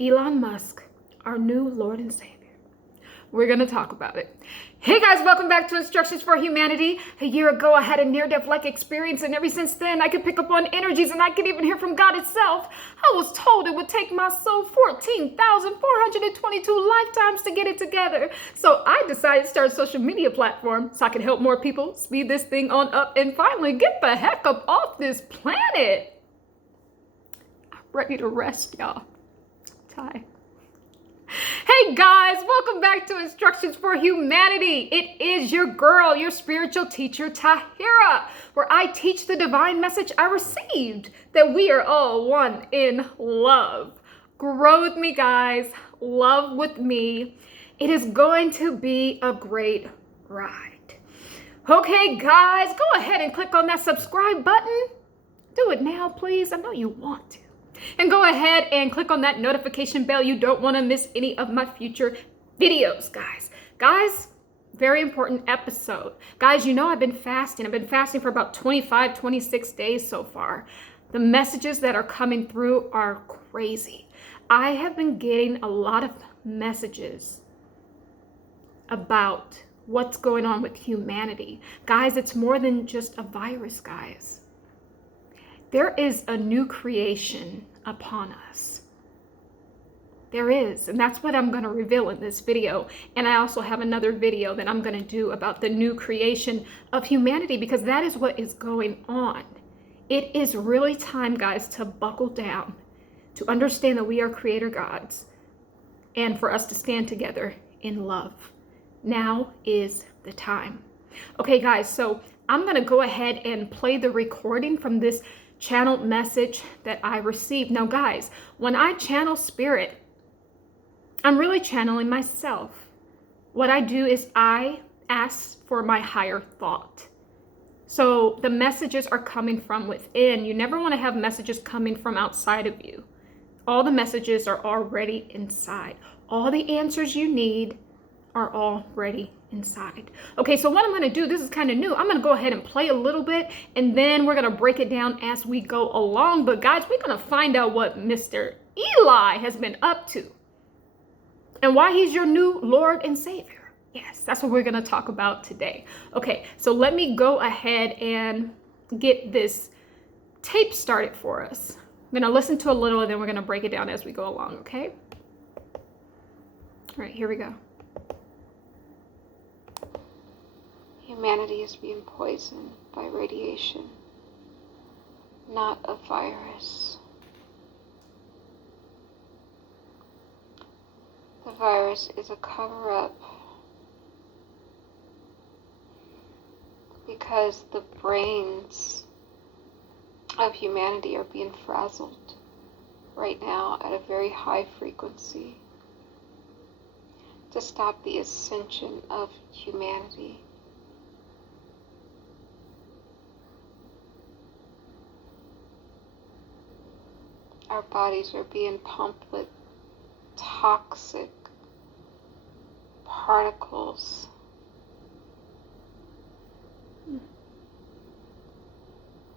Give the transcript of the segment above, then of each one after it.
Elon Musk, our new Lord and Savior. We're going to talk about it. Hey guys, welcome back to Instructions for Humanity. A year ago, I had a near-death-like experience, and ever since then, I could pick up on energies, and I could even hear from God itself. I was told it would take my soul 14,422 lifetimes to get it together. So I decided to start a social media platform so I could help more people speed this thing on up and finally get the heck up off this planet. I'm ready to rest, y'all. Tie. Hey guys, welcome back to Instructions for Humanity. It is your girl, your spiritual teacher, Tahirah, where I teach the divine message I received, that we are all one in love. Grow with me, guys. Love with me. It is going to be a great ride. Okay, guys, go ahead and click on that subscribe button. Do it now, please. I know you want to. And go ahead and click on that notification bell. You don't want to miss any of my future videos, guys. Guys, very important episode. Guys, you know I've been fasting. I've been fasting for about 25, 26 days so far. The messages that are coming through are crazy. I have been getting a lot of messages about what's going on with humanity. Guys, it's more than just a virus, guys. There is a new creation upon us. There is, and that's what I'm going to reveal in this video. And I also have another video that I'm going to do about the new creation of humanity, because that is what is going on. It is really time, guys, to buckle down, to understand that we are creator gods, and for us to stand together in love. Now is the time. Okay, guys, so I'm going to go ahead and play the recording from this channel message that I received. Now, guys, when I channel spirit, I'm really channeling myself. What I do is I ask for my higher thought. So the messages are coming from within. You never want to have messages coming from outside of you. All the messages are already inside. All the answers you need are already inside. Okay, so what I'm going to do, this is kind of new. I'm going to go ahead and play a little bit, and then we're going to break it down as we go along. But guys, we're going to find out what Mr. Eli has been up to and why he's your new Lord and Savior. Yes, that's what we're going to talk about today. Okay, so let me go ahead and get this tape started for us. I'm going to listen to a little, and then we're going to break it down as we go along, okay? All right, here we go. Humanity is being poisoned by radiation, not a virus. The virus is a cover-up because the brains of humanity are being frazzled right now at a very high frequency to stop the ascension of humanity. Our bodies are being pumped with toxic particles.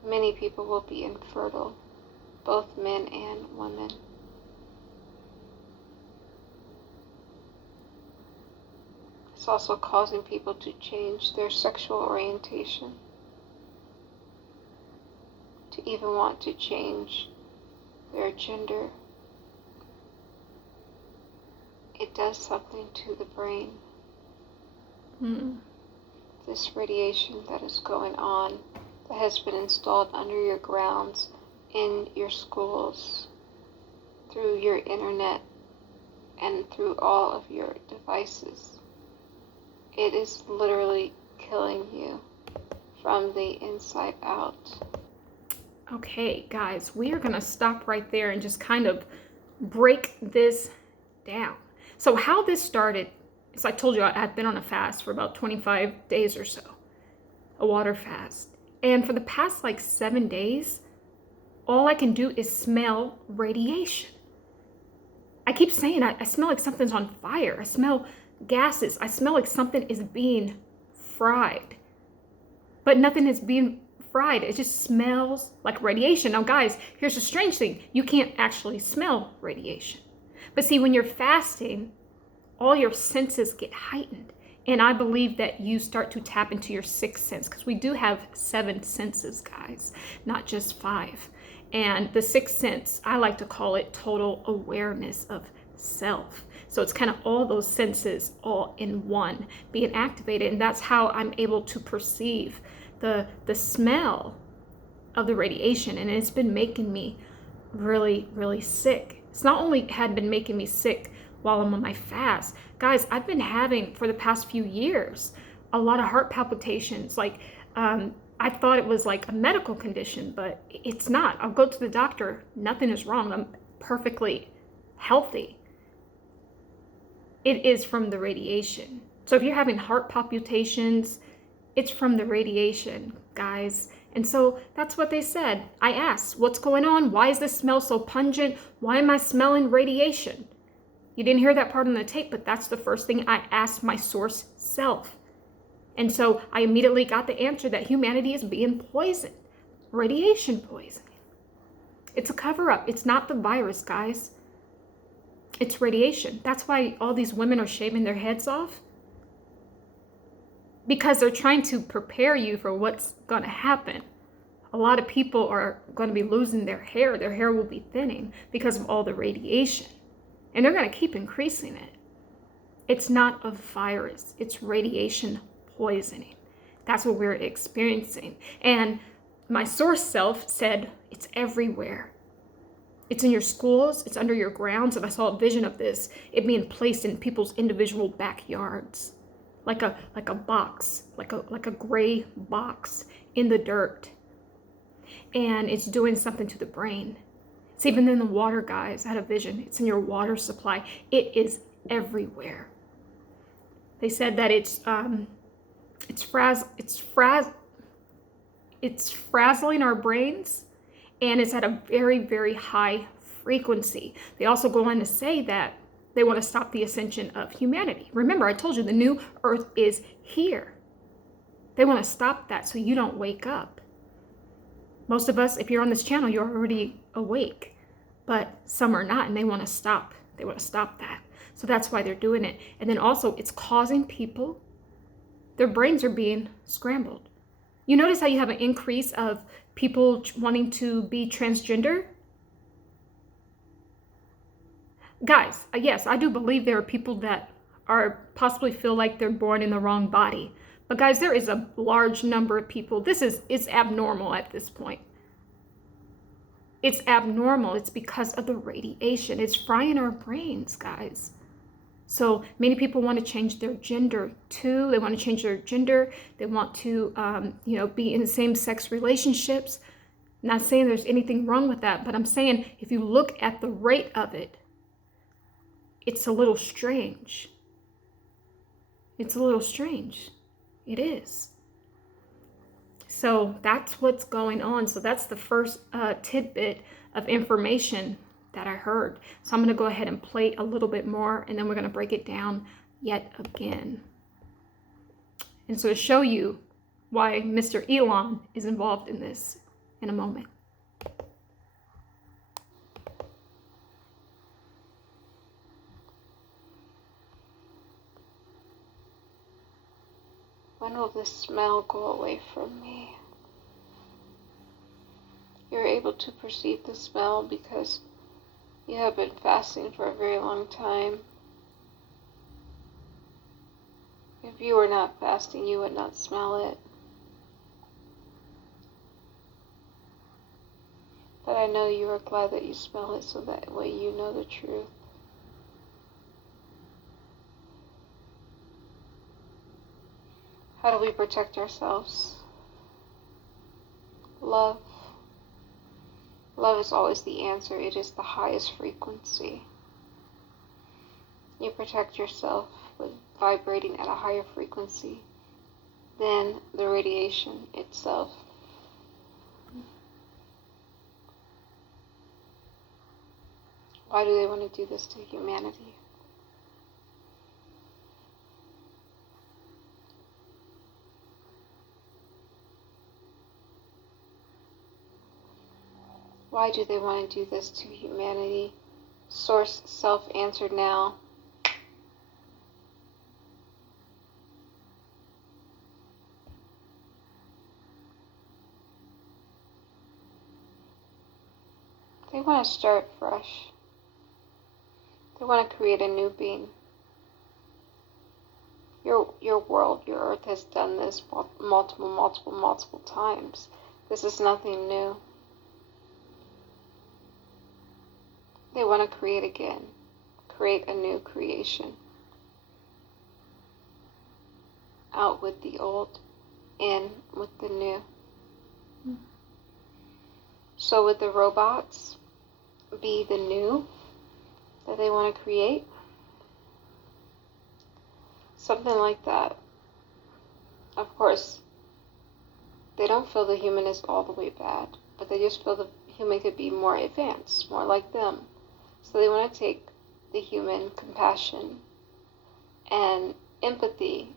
Many people will be infertile, both men and women. It's also causing people to change their sexual orientation, to even want to change their gender. It does something to the brain. This radiation that is going on, that has been installed under your grounds, in your schools, through your internet, and through all of your devices. It is literally killing you from the inside out. Okay, guys, we are going to stop right there and just kind of break this down. So how this started is, I told you I had been on a fast for about 25 days or so, a water fast. And for the past 7 days, all I can do is smell radiation. I keep saying I smell like something's on fire. I smell gases. I smell like something is being fried. But nothing is being fried. It just smells like radiation. Now, guys, here's the strange thing. You can't actually smell radiation. But see, when you're fasting, all your senses get heightened. And I believe that you start to tap into your sixth sense, because we do have 7 senses, guys, not just 5. And the sixth sense, I like to call it total awareness of self. So it's kind of all those senses all in one being activated. And that's how I'm able to perceive the smell of the radiation. And it's been making me really, really sick. It's not only had been making me sick while I'm on my fast. Guys, I've been having for the past few years a lot of heart palpitations. Like, I thought it was like a medical condition, but it's not. I'll go to the doctor. Nothing is wrong. I'm perfectly healthy. It is from the radiation. So if you're having heart palpitations, it's from the radiation, guys. And so that's what they said. I asked, what's going on? Why is this smell so pungent? Why am I smelling radiation? You didn't hear that part on the tape, but that's the first thing I asked my source self. And so I immediately got the answer that humanity is being poisoned. Radiation poisoning. It's a cover-up. It's not the virus, guys. It's radiation. That's why all these women are shaving their heads off. Because they're trying to prepare you for what's going to happen. A lot of people are going to be losing their hair. Their hair will be thinning because of all the radiation. And they're going to keep increasing it. It's not a virus. It's radiation poisoning. That's what we're experiencing. And my source self said it's everywhere. It's in your schools. It's under your grounds. And I saw a vision of this. It being placed in people's individual backyards. Like a box. Like a gray box in the dirt. And it's doing something to the brain. It's even in the water, guys. I had a vision. It's in your water supply. It is everywhere. They said that it's frazzling our brains, and it's at a very, very high frequency. They also go on to say that they want to stop the ascension of humanity. Remember, I told you the new earth is here. They want to stop that so you don't wake up. Most of us, if you're on this channel, you're already awake, but some are not, and they want to stop. They want to stop that. So that's why they're doing it. And then also it's causing people, their brains are being scrambled. You notice how you have an increase of people wanting to be transgender? Guys, yes, I do believe there are people that are possibly feel like they're born in the wrong body. But guys, there is a large number of people. It's abnormal at this point. It's abnormal. It's because of the radiation. It's frying our brains, guys. So many people want to change their gender too. They want to change their gender. They want to, be in same-sex relationships. Not saying there's anything wrong with that, but I'm saying if you look at the rate of it, it's a little strange. It's a little strange. It is. So that's what's going on. So that's the first tidbit of information that I heard. So I'm going to go ahead and play a little bit more, and then we're going to break it down yet again. And so to show you why Mr. Elon is involved in this in a moment. When will this smell go away from me? You're able to perceive the smell because you have been fasting for a very long time. If you were not fasting, you would not smell it. But I know you are glad that you smell it so that way you know the truth. How do we protect ourselves? Love. Love is always the answer. It is the highest frequency. You protect yourself with vibrating at a higher frequency than the radiation itself. Why do they want to do this to humanity? Why do they want to do this to humanity Source self answered now. They want to start fresh. They want to create a new being. Your world, your earth has done this multiple times. This is nothing new. They want to create again. Create a new creation. Out with the old, in with the new. So with the robots, be the new that they want to create. Something like that. Of course, they don't feel the human is all the way bad, but they just feel the human could be more advanced, more like them. So they want to take the human compassion and empathy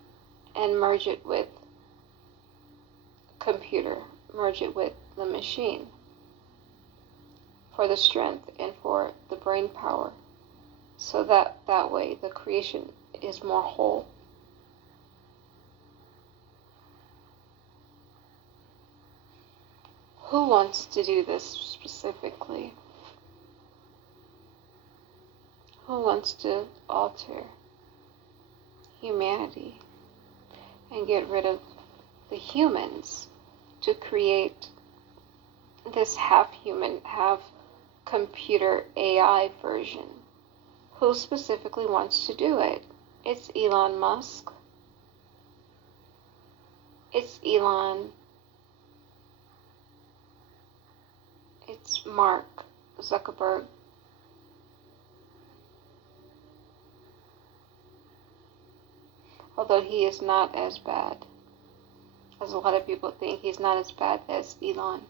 and merge it with computer, merge it with the machine for the strength and for the brain power. So that way the creation is more whole. Who wants to do this specifically? Who wants to alter humanity and get rid of the humans to create this half human, half computer AI version? Who specifically wants to do it? It's Elon Musk. It's Elon. It's Mark Zuckerberg. Although he is not as bad as a lot of people think, he's not as bad as Elon.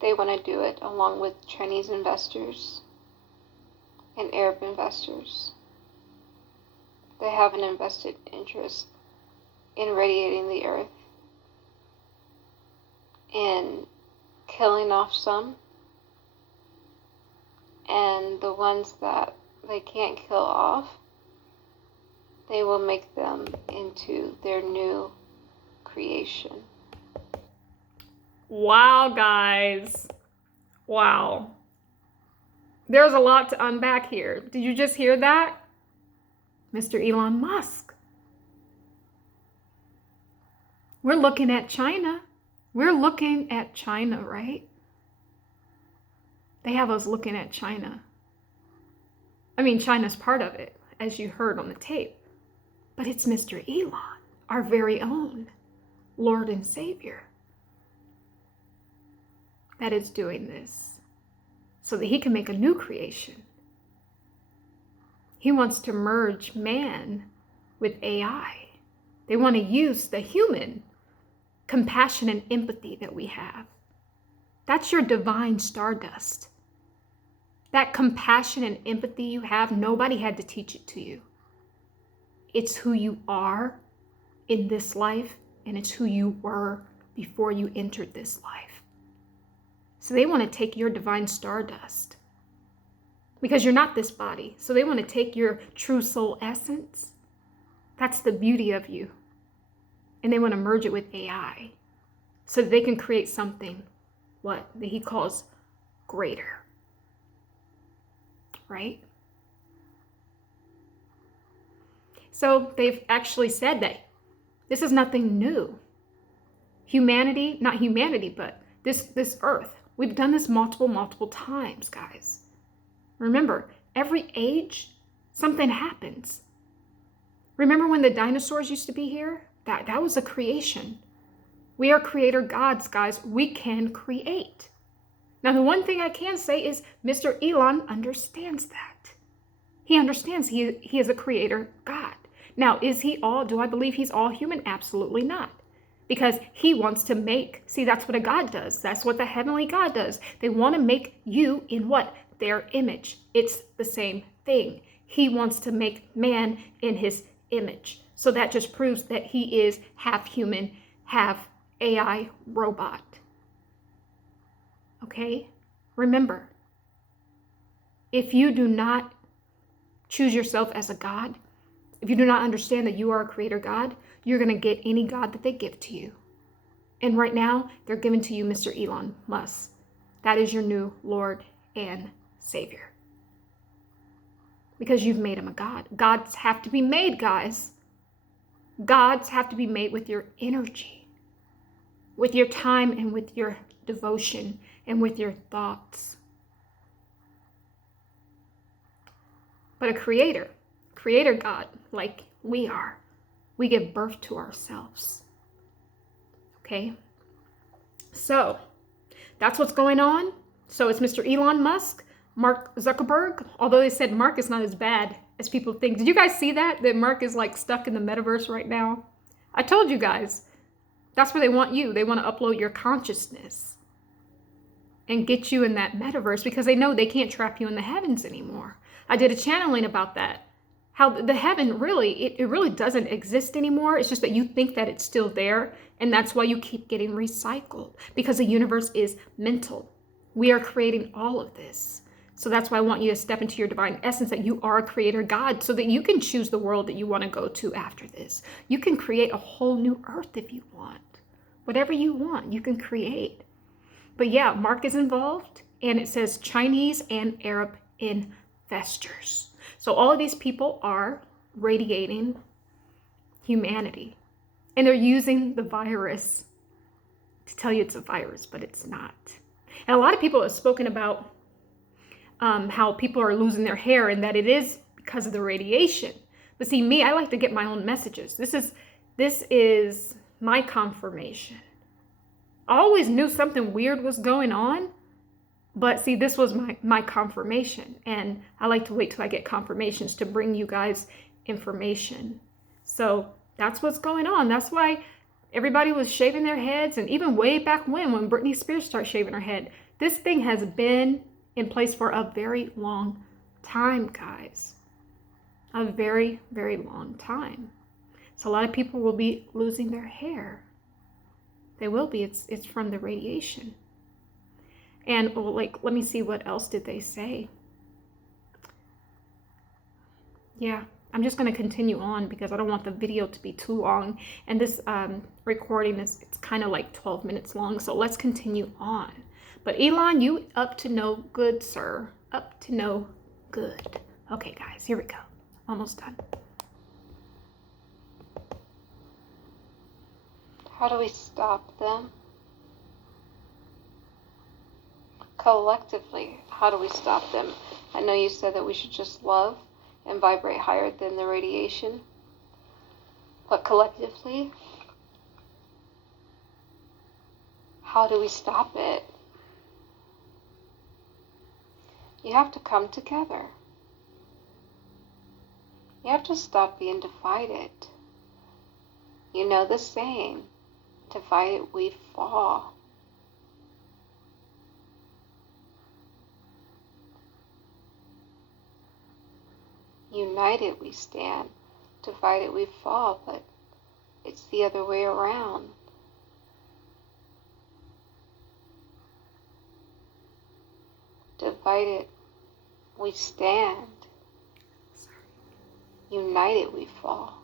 They want to do it along with Chinese investors and Arab investors. They have an invested interest in radiating the earth, in killing off some, and the ones that they can't kill off, they will make them into their new creation. Wow, guys. Wow. There's a lot to unpack here. Did you just hear that? Mr. Elon Musk. We're looking at China. We're looking at China, right? They have us looking at China. I mean, China's part of it, as you heard on the tape. But it's Mr. Elon, our very own Lord and Savior, that is doing this so that he can make a new creation. He wants to merge man with AI. They want to use the human compassion and empathy that we have. That's your divine stardust. That compassion and empathy you have, nobody had to teach it to you. It's who you are in this life, and it's who you were before you entered this life. So they want to take your divine stardust, because you're not this body. So they want to take your true soul essence. That's the beauty of you. And they want to merge it with AI so that they can create something, that he calls greater. Right? So they've actually said that this is nothing new. Humanity, not humanity, but this earth. We've done this multiple times, guys. Remember, every age, something happens. Remember when the dinosaurs used to be here? That was a creation. We are creator gods, guys. We can create. Now, the one thing I can say is Mr. Elon understands that. He understands he is a creator God. Now, do I believe he's all human? Absolutely not. Because he wants to that's what a God does. That's what the heavenly God does. They want to make you in what? Their image. It's the same thing. He wants to make man in his image. So that just proves that he is half human, half AI robot. Okay? Remember, if you do not choose yourself as a God, if you do not understand that you are a creator God, you're going to get any God that they give to you. And right now, they're giving to you Mr. Elon Musk. That is your new Lord and Savior. Because you've made him a God. Gods have to be made, guys. Gods have to be made with your energy, with your time, and with your devotion, and with your thoughts. But a creator God, like we are, we give birth to ourselves. Okay? So, that's what's going on. So it's Mr. Elon Musk, Mark Zuckerberg, although they said Mark is not as bad as people think. Did you guys see that? That Mark is like stuck in the metaverse right now? I told you guys, that's where they want you. They want to upload your consciousness and get you in that metaverse because they know they can't trap you in the heavens anymore. I did a channeling about that. How the heaven really, it really doesn't exist anymore. It's just that you think that it's still there. And that's why you keep getting recycled, because the universe is mental. We are creating all of this. So that's why I want you to step into your divine essence, that you are a creator God, so that you can choose the world that you want to go to after this. You can create a whole new earth if you want. Whatever you want, you can create. But yeah, Mark is involved, and it says Chinese and Arab investors. So all of these people are radiating humanity, and they're using the virus to tell you it's a virus, but it's not. And a lot of people have spoken about how people are losing their hair and that it is because of the radiation. But see, me, I like to get my own messages. This is my confirmation. I always knew something weird was going on, but see, this was my confirmation. And I like to wait till I get confirmations to bring you guys information. So that's what's going on. That's why everybody was shaving their heads. And even way back when Britney Spears started shaving her head, this thing has been in place for a very long time, guys. A very, very long time. So a lot of people will be losing their hair. They will be. It's from the radiation. And let me see, what else did they say? Yeah, I'm just going to continue on because I don't want the video to be too long. And this recording it's kind of like 12 minutes long. So let's continue on. But Elon, you up to no good, sir. Up to no good. Okay, guys, here we go. Almost done. How do we stop them? Collectively, how do we stop them? I know you said that we should just love and vibrate higher than the radiation. But collectively, how do we stop it? You have to come together. You have to stop being divided. You know the saying, divided we fall. United we stand, divided we fall, but it's the other way around. Divided we stand, united we fall.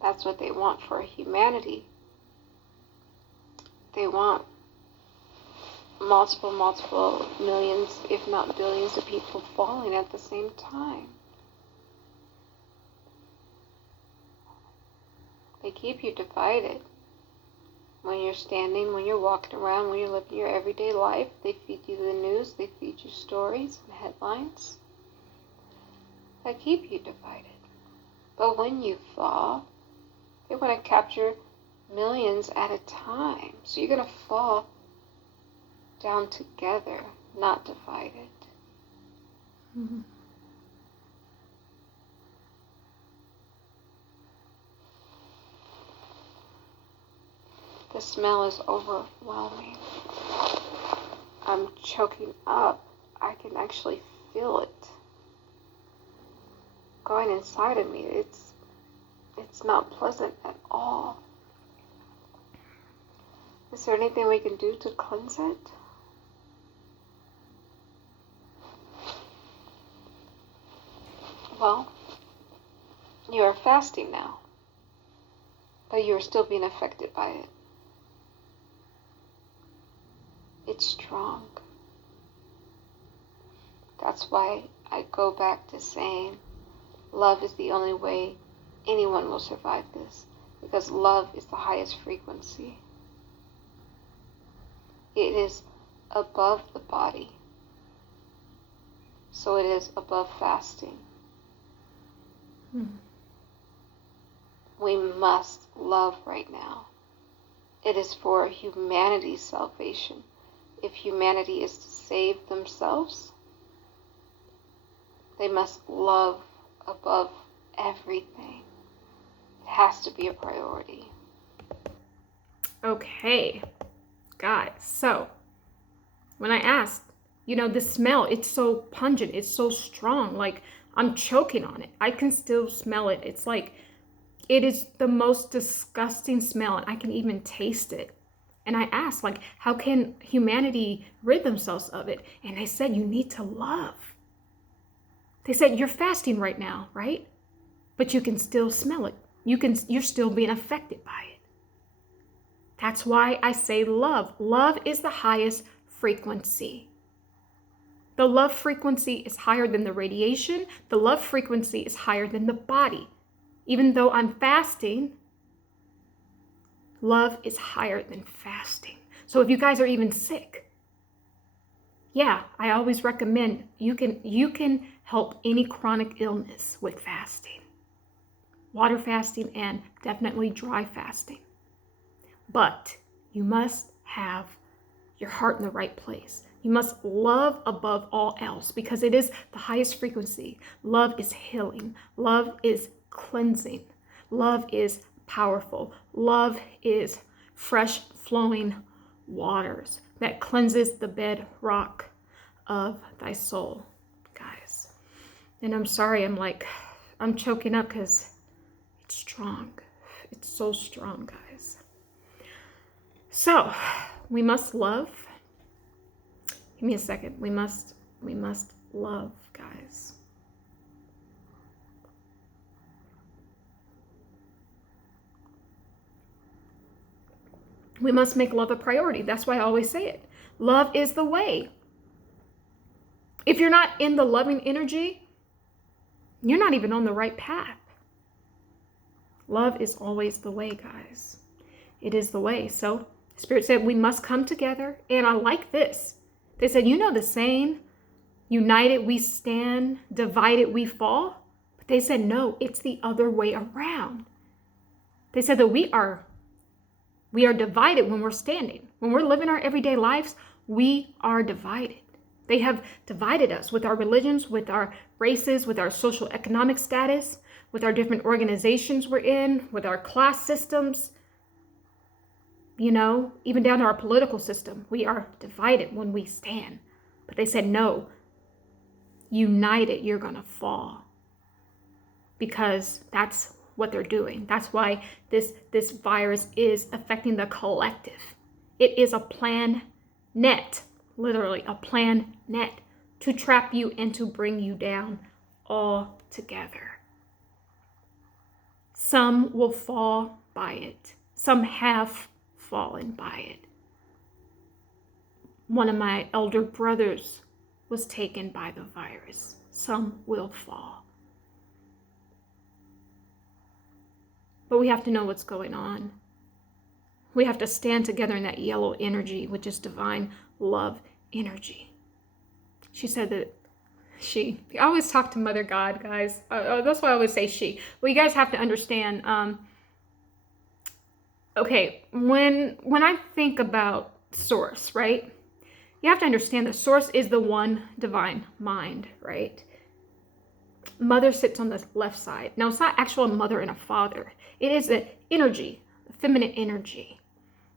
That's what they want for humanity. They want multiple millions, if not billions of people falling at the same time. They keep you divided. When you're standing, when you're walking around, when you're living your everyday life, they feed you the news, they feed you stories and headlines that keep you divided. But when you fall, they want to capture millions at a time. So you're going to fall down together, not divided. Mm-hmm. The smell is overwhelming. I'm choking up. I can actually feel it going inside of me. It's not pleasant at all. Is there anything we can do to cleanse it? Well, you are fasting now, but you are still being affected by it. It's strong. That's why I go back to saying love is the only way anyone will survive this, because love is the highest frequency. It is above the body, so it is above fasting. We must love right now. It is for humanity's salvation. If humanity is to save themselves, they must love above everything. It has to be a priority. Okay, guys, so when I asked, the smell, it's so pungent, it's so strong, like I'm choking on it. I can still smell it. It's like, it is the most disgusting smell, and I can even taste it. And I asked, like, how can humanity rid themselves of it? And they said, you need to love. They said, you're fasting right now, right? But you can still smell it. You're still being affected by it. That's why I say love. Love is the highest frequency. The love frequency is higher than the radiation. The love frequency is higher than the body. Even though I'm fasting, love is higher than fasting. So if you guys are even sick, I always recommend you can help any chronic illness with fasting. Water fasting and definitely dry fasting. But you must have your heart in the right place. You must love above all else, because it is the highest frequency. Love is healing. Love is cleansing. Love is powerful. Love is fresh flowing waters that cleanses the bedrock of thy soul, guys. And I'm sorry, I'm choking up because it's strong. It's so strong, guys. So we must love. Give me a second. We must love, guys. We must make love a priority. That's why I always say it. Love is the way. If you're not in the loving energy, you're not even on the right path. Love is always the way, guys. It is the way. So Spirit said we must come together. And I like this. They said, the saying, united we stand, divided we fall. But they said, no, it's the other way around. They said that we are divided when we're standing. When we're living our everyday lives, we are divided. They have divided us with our religions, with our races, with our social economic status, with our different organizations we're in, with our class systems, even down to our political system. We are divided when we stand. But they said, no, united, you're going to fall. Because that's what they're doing. That's why this virus is affecting the collective. It is a plan net, literally a plan net to trap you and to bring you down all together. Some will fall by it. Some have fallen by it. One of my elder brothers was taken by the virus. Some will fall. But we have to know what's going on. We have to stand together in that yellow energy, which is divine love energy. She said that I always talk to Mother God, guys. That's why I always say she. Well, you guys have to understand. Okay, when I think about source, right? You have to understand that source is the one divine mind, right? Mother sits on the left side. Now, it's not actual mother and a father. It is an energy, a feminine energy.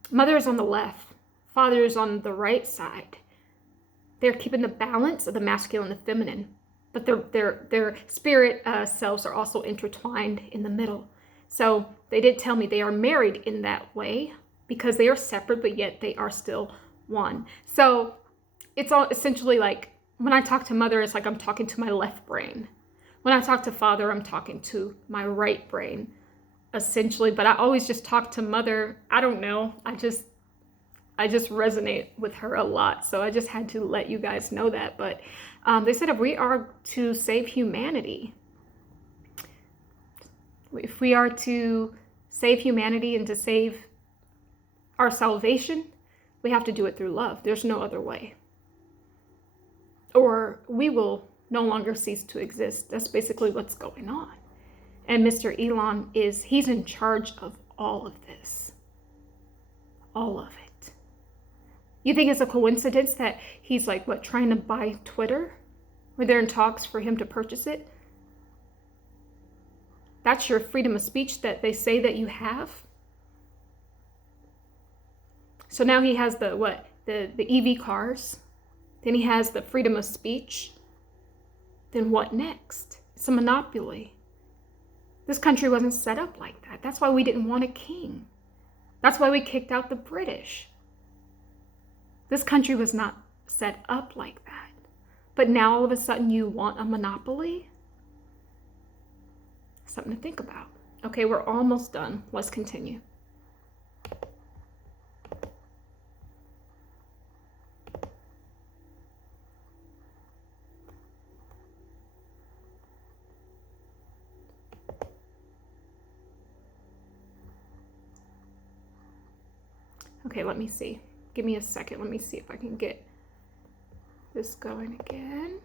Mother is on the left. Father is on the right side. They're keeping the balance of the masculine and the feminine. But their spirit selves are also intertwined in the middle. So they did tell me they are married in that way because they are separate, but yet they are still one. So it's all essentially like when I talk to Mother, it's like I'm talking to my left brain. When I talk to Father, I'm talking to my right brain, essentially, but I always just talk to Mother. I don't know. I just resonate with her a lot. So I just had to let you guys know that. But they said if we are to save humanity, if we are to save humanity and to save our salvation, we have to do it through love. There's no other way. Or we will no longer cease to exist. That's basically what's going on. And Mr. Elon he's in charge of all of this. All of it. You think it's a coincidence that he's like, what, trying to buy Twitter? Were there in talks for him to purchase it? That's your freedom of speech that they say that you have. So now he has the EV cars. Then he has the freedom of speech. Then what next? It's a monopoly. This country wasn't set up like that. That's why we didn't want a king. That's why we kicked out the British. This country was not set up like that. But now all of a sudden you want a monopoly? Something to think about. Okay, we're almost done. Let's continue. Okay, let me see. Give me a second. Let me see if I can get this going again.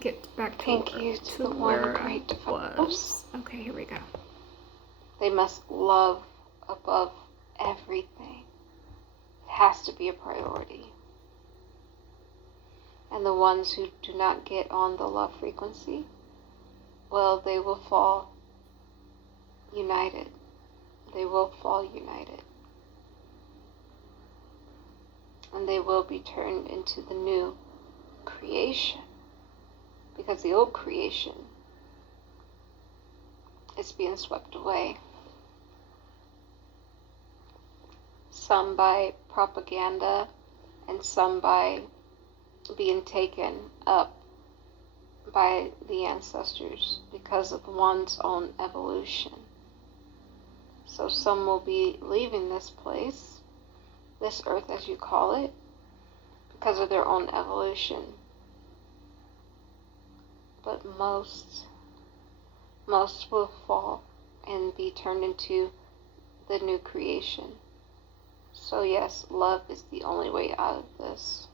Get back to where I was. Okay, here we go. They must love above everything. It has to be a priority. And the ones who do not get on the love frequency, well, they will fall united. They will fall united. And they will be turned into the new creation. Because the old creation is being swept away. Some by propaganda and some by being taken up by the ancestors because of one's own evolution. So some will be leaving this place, this earth as you call it, because of their own evolution. But most will fall and be turned into the new creation. So yes, love is the only way out of this.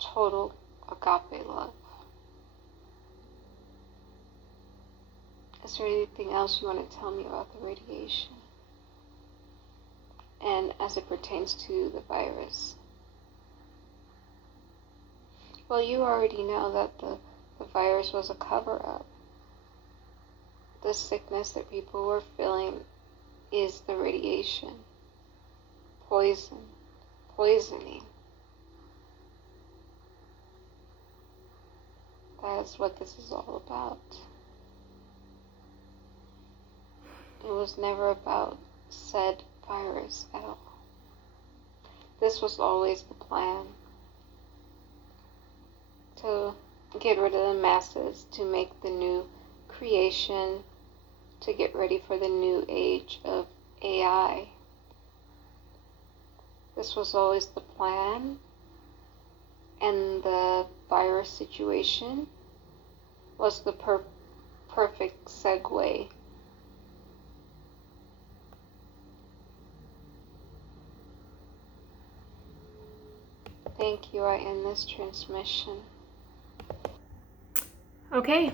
Total agape love. Is there anything else you want to tell me about the radiation? And as it pertains to the virus? Well, you already know that the virus was a cover-up. The sickness that people were feeling is the radiation. Poisoning. That's what this is all about. It was never about said virus at all. This was always the plan. To get rid of the masses, to make the new creation, to get ready for the new age of AI. This was always the plan, and the virus situation was the perfect segue. Thank you. I end this transmission. Okay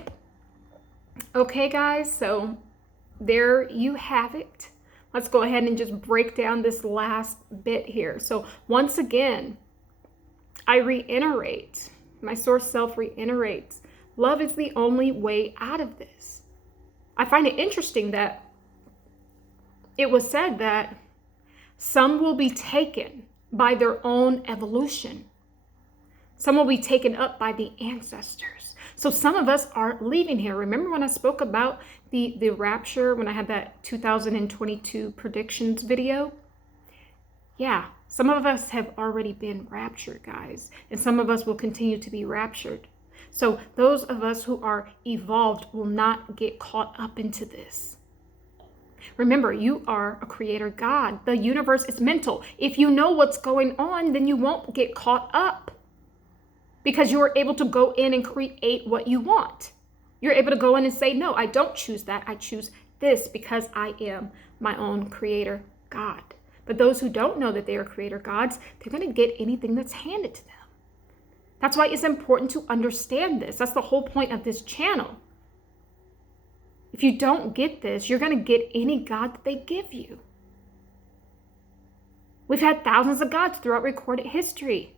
guys, so there you have it. Let's go ahead and just break down this last bit here. So once again, I reiterate, my source self reiterates, love is the only way out of this. I find it interesting that it was said that some will be taken by their own evolution. Some will be taken up by the ancestors. So some of us are leaving here. Remember when I spoke about the rapture, when I had that 2022 predictions video? Yeah, some of us have already been raptured, guys, and some of us will continue to be raptured. So those of us who are evolved will not get caught up into this. Remember, you are a creator God. The universe is mental. If you know what's going on, then you won't get caught up because you are able to go in and create what you want. You're able to go in and say, no, I don't choose that. I choose this because I am my own creator God. But those who don't know that they are creator gods, they're going to get anything that's handed to them. That's why it's important to understand this. That's the whole point of this channel. If you don't get this, you're going to get any God that they give you. We've had thousands of gods throughout recorded history.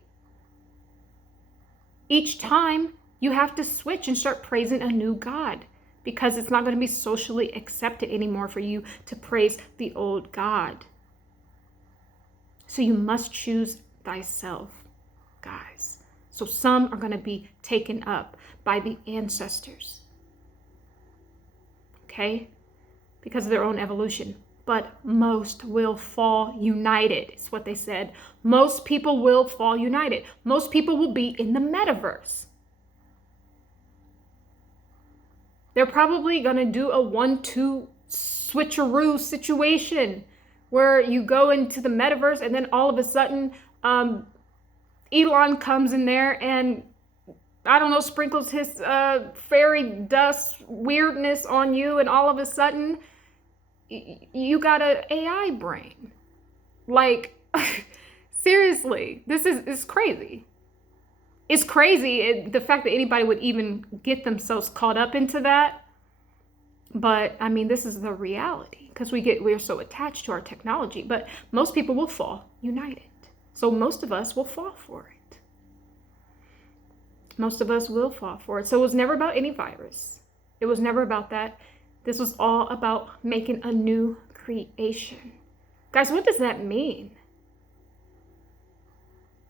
Each time you have to switch and start praising a new God because it's not going to be socially accepted anymore for you to praise the old God. So you must choose thyself, guys. So some are going to be taken up by the ancestors. Okay? Because of their own evolution. But most will fall united. It's what they said. Most people will fall united. Most people will be in the metaverse. They're probably going to do a 1-2 switcheroo situation where you go into the metaverse and then all of a sudden Elon comes in there and, I don't know, sprinkles his fairy dust weirdness on you, and all of a sudden you got an AI brain. Like, seriously, this is crazy. It's crazy, the fact that anybody would even get themselves caught up into that. But I mean, this is the reality because we're so attached to our technology. But most people will fall united. So most of us will fall for it. Most of us will fall for it. So it was never about any virus. It was never about that. This was all about making a new creation. Guys, what does that mean?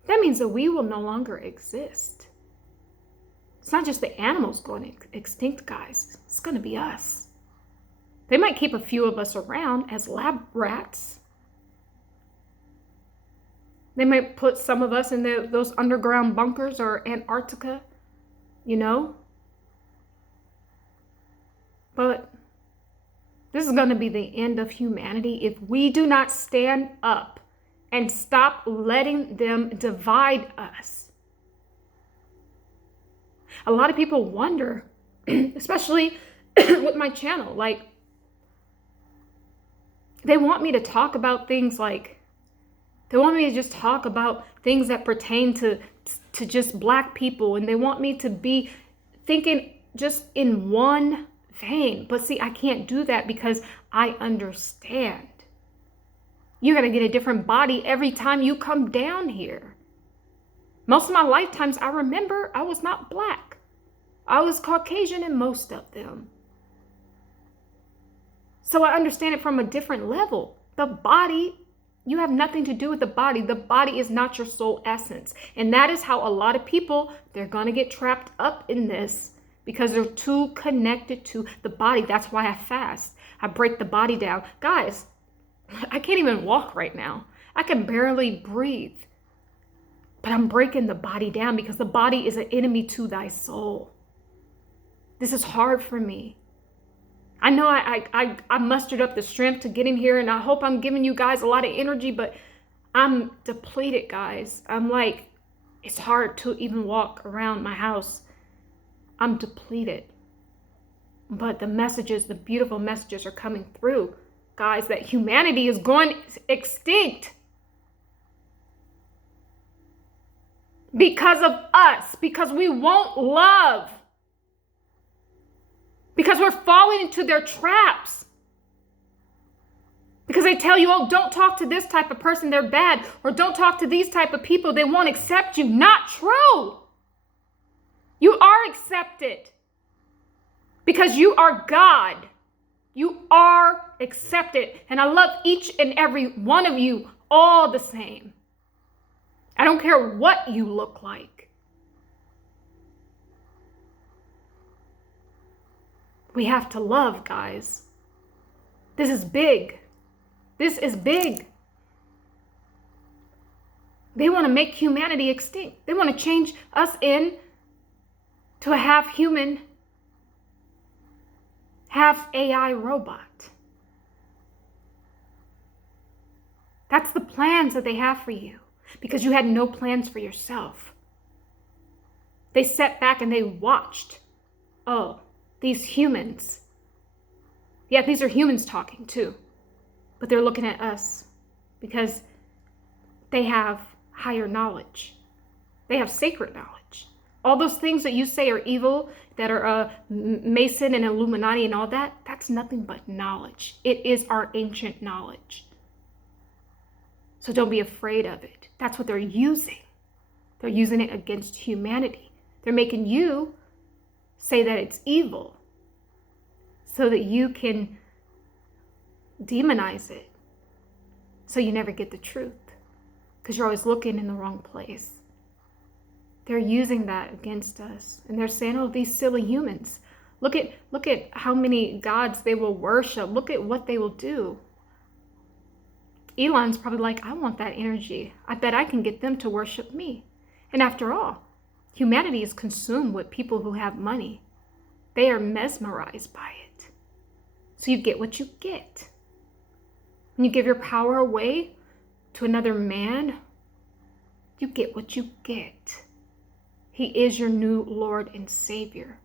That means that we will no longer exist. It's not just the animals going extinct, guys. It's going to be us. They might keep a few of us around as lab rats. They might put some of us in those underground bunkers or Antarctica, you know. But this is going to be the end of humanity if we do not stand up and stop letting them divide us. A lot of people wonder, especially with my channel, like, they want me to talk about things like, they want me to just talk about things that pertain to just Black people. And they want me to be thinking just in one vein. But see, I can't do that because I understand. You're going to get a different body every time you come down here. Most of my lifetimes, I remember I was not Black. I was Caucasian in most of them. So I understand it from a different level. The body, you have nothing to do with the body. The body is not your soul essence. And that is how a lot of people, they're going to get trapped up in this because they're too connected to the body. That's why I fast. I break the body down. Guys, I can't even walk right now. I can barely breathe. But I'm breaking the body down because the body is an enemy to thy soul. This is hard for me. I know I mustered up the strength to get in here, and I hope I'm giving you guys a lot of energy, but I'm depleted, guys. I'm like, it's hard to even walk around my house. I'm depleted. But the messages, the beautiful messages are coming through, guys, that humanity is going extinct because of us, because we won't love. Because we're falling into their traps. Because they tell you, oh, don't talk to this type of person, they're bad. Or don't talk to these type of people, they won't accept you. Not true. You are accepted. Because you are God. You are accepted. And I love each and every one of you all the same. I don't care what you look like. We have to love, guys. This is big. This is big. They want to make humanity extinct. They want to change us in to a half human, half AI robot. That's the plans that they have for you, because you had no plans for yourself. They sat back and they watched. Oh, these humans. Yeah, these are humans talking too. But they're looking at us because they have higher knowledge. They have sacred knowledge. All those things that you say are evil, that are Mason and Illuminati and all that, that's nothing but knowledge. It is our ancient knowledge. So don't be afraid of it. That's what they're using. They're using it against humanity. They're making you say that it's evil so that you can demonize it, so you never get the truth, because you're always looking in the wrong place. They're using that against us, and they're saying, oh, these silly humans, look at how many gods they will worship. Look at what they will do. Elon's probably like, I want that energy. I bet I can get them to worship me. And after all, humanity is consumed with people who have money. They are mesmerized by it. So you get what you get. When you give your power away to another man, you get what you get. He is your new Lord and Savior.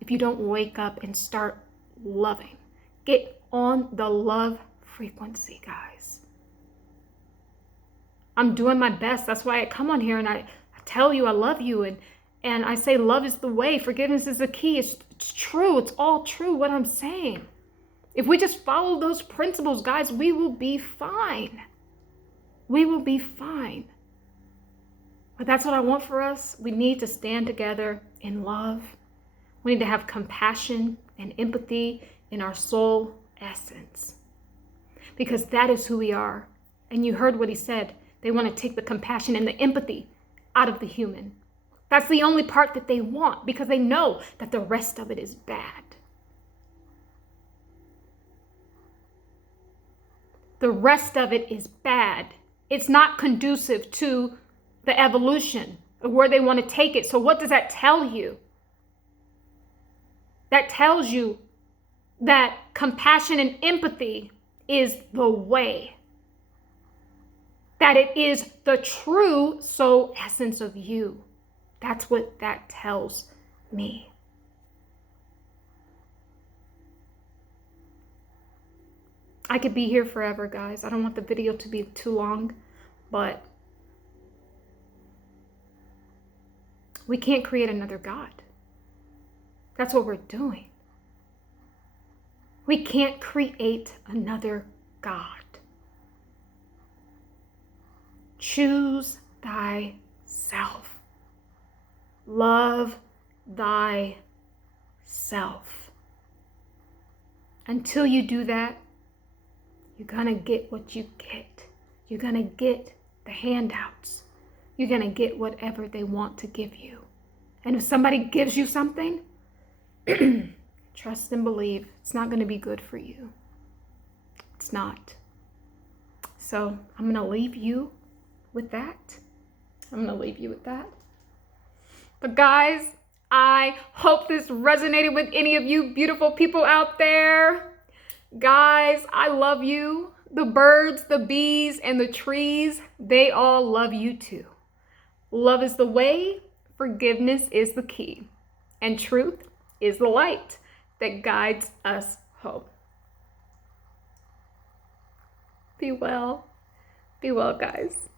If you don't wake up and start loving, get on the love frequency, guys. I'm doing my best. That's why I come on here and I tell you I love you, and I say love is the way. Forgiveness is the key. It's true. It's all true what I'm saying. If we just follow those principles, guys, we will be fine. We will be fine. But that's what I want for us. We need to stand together in love. We need to have compassion and empathy in our soul essence, because that is who we are. And you heard what he said. They want to take the compassion and the empathy out of the human. That's the only part that they want, because they know that the rest of it is bad. The rest of it is bad. It's not conducive to the evolution of where they want to take it. So what does that tell you? That tells you that compassion and empathy is the way. That it is the true soul essence of you. That's what that tells me. I could be here forever, guys. I don't want the video to be too long, but we can't create another God. That's what we're doing. We can't create another God. Choose thyself. Love thyself. Until you do that, you're gonna get what you get. You're gonna get the handouts. You're gonna get whatever they want to give you. And if somebody gives you something, trust and believe it's not gonna be good for you. It's not. So I'm gonna leave you with that. But guys, I hope this resonated with any of you beautiful people out there. Guys, I love you. The birds, the bees, and the trees, they all love you too. Love is the way, forgiveness is the key, and truth is the light that guides us home. Be well, guys.